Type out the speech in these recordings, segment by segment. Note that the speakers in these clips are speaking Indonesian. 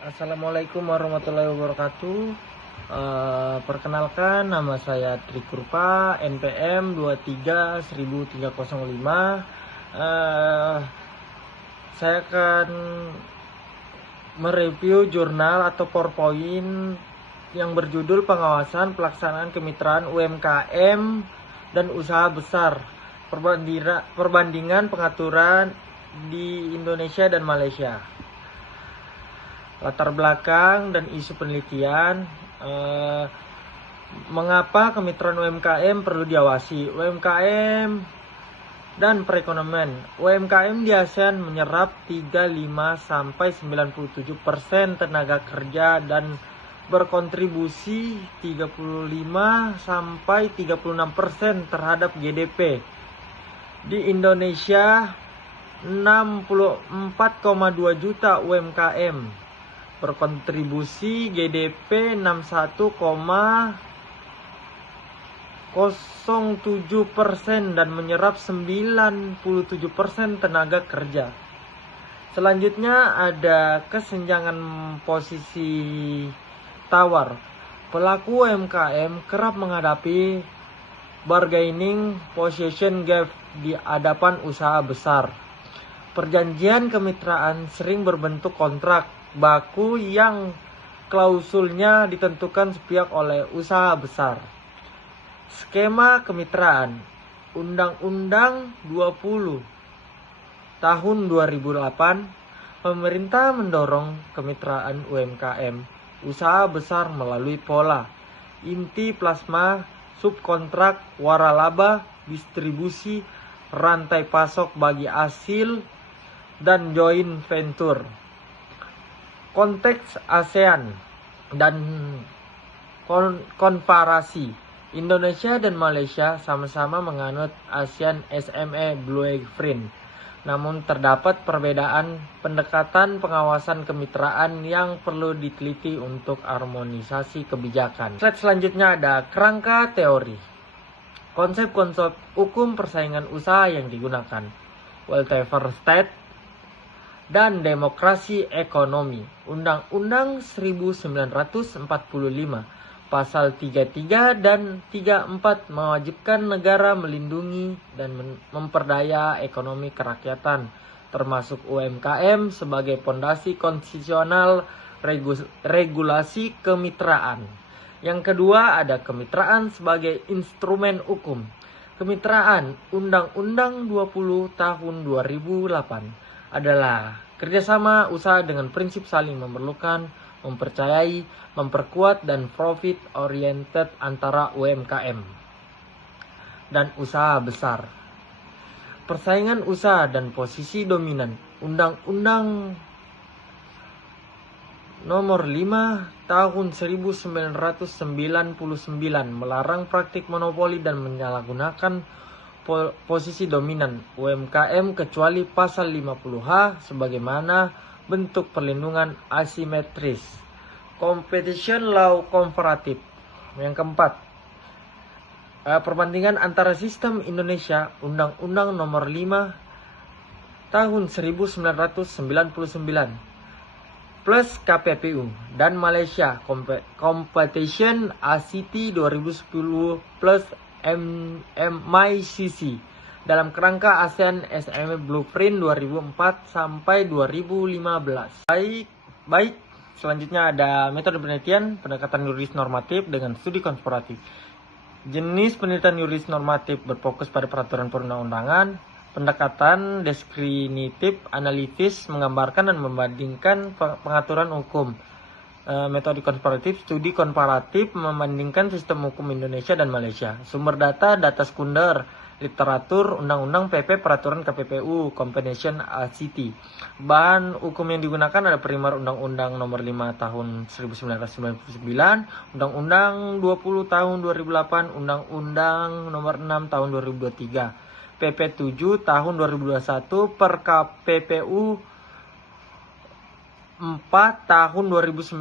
Assalamualaikum warahmatullahi wabarakatuh. Perkenalkan, nama saya Tri Kurpa, NPM 23 1305. Saya akan mereview jurnal atau PowerPoint yang berjudul Pengawasan Pelaksanaan Kemitraan UMKM dan Usaha Besar, Perbandingan Pengaturan di Indonesia dan Malaysia. Latar belakang dan isu penelitian, mengapa kemitraan UMKM perlu diawasi. UMKM dan perekonomian. UMKM di ASEAN menyerap 35-97% tenaga kerja dan berkontribusi 35-36% terhadap GDP. Di Indonesia 64,2 juta UMKM berkontribusi GDP 61,07% dan menyerap 97% tenaga kerja. Selanjutnya ada kesenjangan posisi tawar. Pelaku UMKM kerap menghadapi bargaining position gap di hadapan usaha besar. Perjanjian kemitraan sering berbentuk kontrak baku yang klausulnya ditentukan sepihak oleh usaha besar. Skema kemitraan Undang-Undang 20 tahun 2008, pemerintah mendorong kemitraan UMKM usaha besar melalui pola inti plasma, subkontrak, waralaba, distribusi, rantai pasok bagi hasil, dan joint venture. Konteks ASEAN dan komparasi. Indonesia dan Malaysia sama-sama menganut ASEAN SME Blueprint. Namun terdapat perbedaan pendekatan pengawasan kemitraan yang perlu diteliti untuk harmonisasi kebijakan. Slide selanjutnya ada kerangka teori. Konsep-konsep hukum persaingan usaha yang digunakan. Welfare state dan demokrasi ekonomi. Undang-Undang 1945 pasal 33 dan 34 mewajibkan negara melindungi dan memperdaya ekonomi kerakyatan, termasuk UMKM sebagai pondasi konstitusional regulasi kemitraan. Yang kedua ada kemitraan sebagai instrumen hukum. Kemitraan Undang-Undang 20 tahun 2008 adalah kerjasama usaha dengan prinsip saling memerlukan, mempercayai, memperkuat, dan profit oriented antara UMKM dan usaha besar. Persaingan usaha dan posisi dominan. Undang-Undang Nomor 5 Tahun 1999 melarang praktik monopoli dan menyalahgunakan posisi dominan UMKM kecuali pasal 50H sebagaimana bentuk perlindungan asimetris. Competition law komparatif. Yang keempat, perbandingan antara sistem Indonesia Undang-Undang Nomor 5 Tahun 1999 plus KPPU dan Malaysia Competition ACT 2010 plus MICC dalam kerangka ASEAN SME Blueprint 2004 sampai 2015. Baik, selanjutnya ada metode penelitian, pendekatan yuris normatif dengan studi komparatif. Jenis penelitian yuris normatif berfokus pada peraturan perundang-undangan. Pendekatan deskriptif analitis menggambarkan dan membandingkan pengaturan hukum. Metode komparatif, studi komparatif membandingkan sistem hukum Indonesia dan Malaysia. Sumber data sekunder, literatur, undang-undang, PP, peraturan KPPU, Competition ACT. Bahan hukum yang digunakan ada primer Undang-Undang Nomor 5 Tahun 1999, Undang-Undang 20 Tahun 2008, Undang-Undang Nomor 6 Tahun 2023, PP 7 Tahun 2021 per KPPU 4 tahun 2019,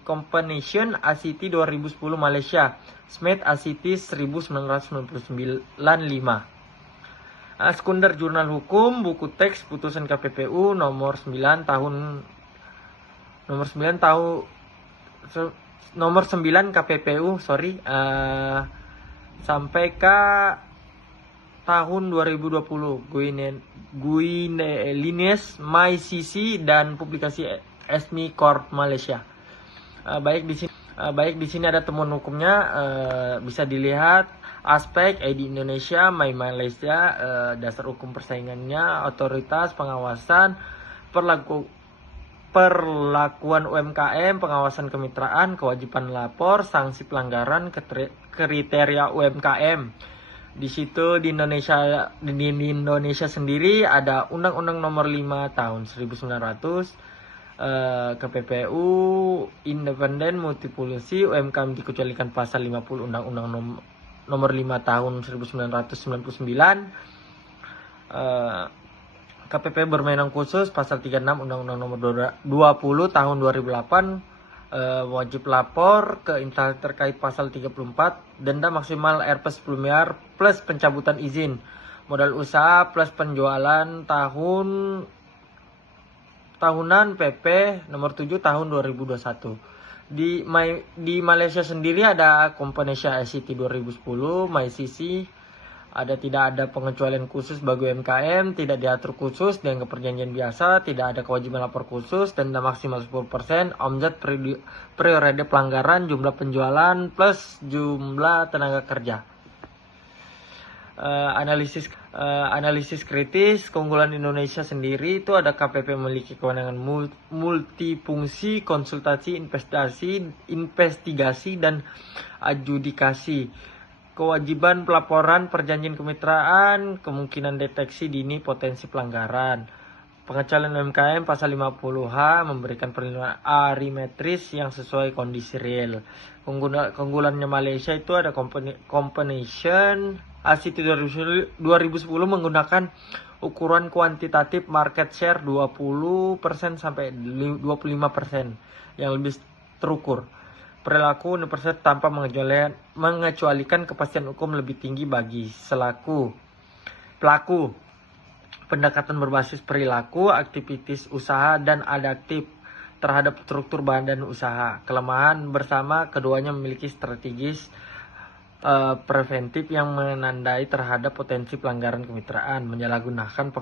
Competition ACT 2010 Malaysia, SMED ACT 1995. Sekunder Jurnal Hukum, buku teks putusan KPPU nomor 9 tahun Nomor 9 KPPU sampai ke tahun 2020 Guineas MyCC dan publikasi ESMI Corp Malaysia. Baik di sini ada temuan hukumnya, bisa dilihat aspek ID Indonesia, My Malaysia, dasar hukum persaingannya, otoritas pengawasan, perlakuan UMKM, pengawasan kemitraan, kewajiban lapor, sanksi pelanggaran, kriteria UMKM. Di situ di Indonesia sendiri ada Undang-Undang Nomor 5 Tahun 1900, KPPU, independen, multifungsi, UMKM dikecualikan pasal 50 Undang-Undang Nomor 5 Tahun 1999. KPP berwenang khusus pasal 36 Undang-Undang Nomor 20 Tahun 2008, wajib lapor ke instansi terkait pasal 34, denda maksimal Rp 10 miliar plus pencabutan izin modal usaha plus penjualan tahunan PP nomor 7 tahun 2021. Di Malaysia sendiri ada Komponesia ICT 2010, MyCC. Tidak ada pengecualian khusus bagi UMKM, tidak diatur khusus dengan perjanjian biasa, tidak ada kewajiban lapor khusus, denda maksimal 10%, omzet periode pelanggaran, jumlah penjualan plus jumlah tenaga kerja. Analisis kritis, keunggulan Indonesia sendiri itu ada KPP memiliki kewenangan multifungsi, konsultasi, investigasi, dan adjudikasi. Kewajiban pelaporan perjanjian kemitraan, kemungkinan deteksi dini potensi pelanggaran. Pengecualian UMKM pasal 50H memberikan perlindungan arimetris yang sesuai kondisi real. Keunggulannya Malaysia itu ada combination ICT 2010 menggunakan ukuran kuantitatif market share 20% sampai 25% yang lebih terukur. Perilaku universitas tanpa mengecualikan kepastian hukum lebih tinggi bagi selaku pelaku. Pendekatan berbasis perilaku, aktivitas usaha, dan adaptif terhadap struktur badan usaha. Kelemahan bersama keduanya memiliki strategis preventif yang menandai terhadap potensi pelanggaran kemitraan, menyalahgunakan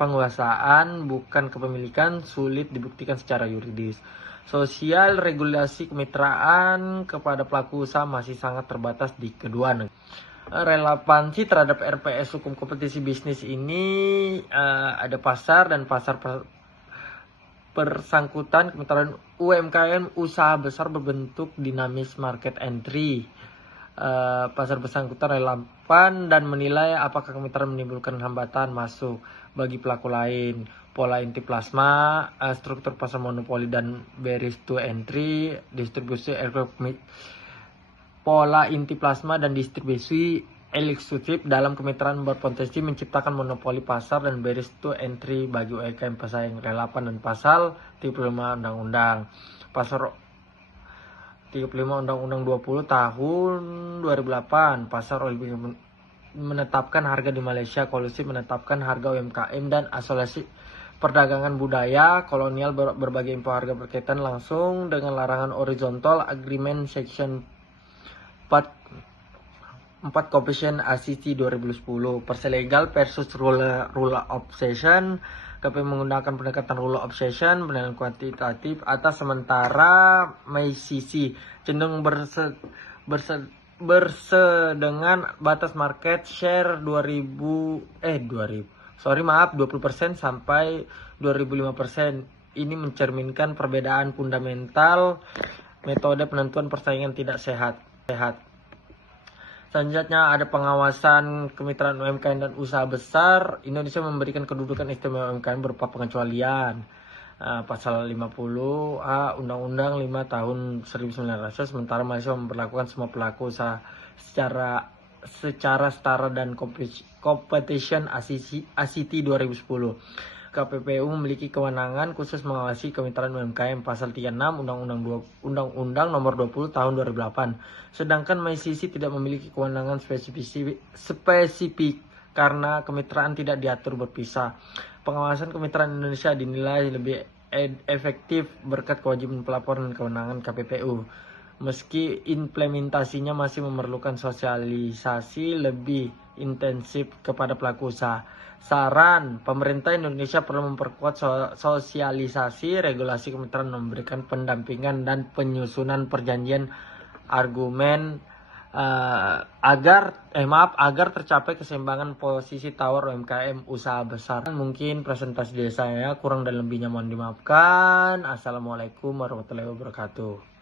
penguasaan bukan kepemilikan, sulit dibuktikan secara yuridis. Sosial regulasi kemitraan kepada pelaku usaha masih sangat terbatas di kedua negara. Relevansi terhadap RPS hukum kompetisi bisnis ini ada pasar dan pasar bersangkutan kemitraan UMKM usaha besar berbentuk dinamis market entry. Pasar bersangkutan relevan dan menilai apakah kemitraan menimbulkan hambatan masuk bagi pelaku lain. Pola inti plasma, struktur pasar monopoli dan barriers to entry, distribusi pola inti plasma dan distribusi eksklusif dalam kemitraan berpotensi menciptakan monopoli pasar dan barriers to entry bagi UMKM pesaing relevan dan pasal 35 Undang-Undang. Pasal 35 Undang-Undang 20 tahun 2008 pasar menetapkan harga di Malaysia kolusif menetapkan harga UMKM dan asosiasi perdagangan budaya kolonial berbagai info harga berkaitan langsung dengan larangan horizontal agreement section 4 Competition ICT 2010. Perselegal versus rule of session. KPP menggunakan pendekatan rule of session, penilaian kuantitatif atas, sementara MyCC cenderung dengan batas market share 20% sampai 25%. Ini mencerminkan perbedaan fundamental metode penentuan persaingan tidak sehat. Selanjutnya ada pengawasan kemitraan UMKM dan usaha besar. Indonesia memberikan kedudukan istimewa UMKM berupa pengecualian. Pasal 50A Undang-Undang 5 Tahun 1900, sementara Malaysia memperlakukan semua pelaku usaha secara setara dan competition ICT 2010. KPPU memiliki kewenangan khusus mengawasi kemitraan UMKM pasal 36 Undang-Undang Nomor 20 Tahun 2008. Sedangkan MyCC tidak memiliki kewenangan spesifik karena kemitraan tidak diatur berpisah. Pengawasan kemitraan Indonesia dinilai lebih efektif berkat kewajiban pelaporan dan kewenangan KPPU. Meski implementasinya masih memerlukan sosialisasi lebih intensif kepada pelaku usaha. Saran, pemerintah Indonesia perlu memperkuat sosialisasi regulasi Kementerian, memberikan pendampingan dan penyusunan perjanjian argumen agar tercapai keseimbangan posisi tawar UMKM usaha besar. Mungkin presentasi dari saya kurang dan lebihnya mohon dimaafkan. Assalamualaikum warahmatullahi wabarakatuh.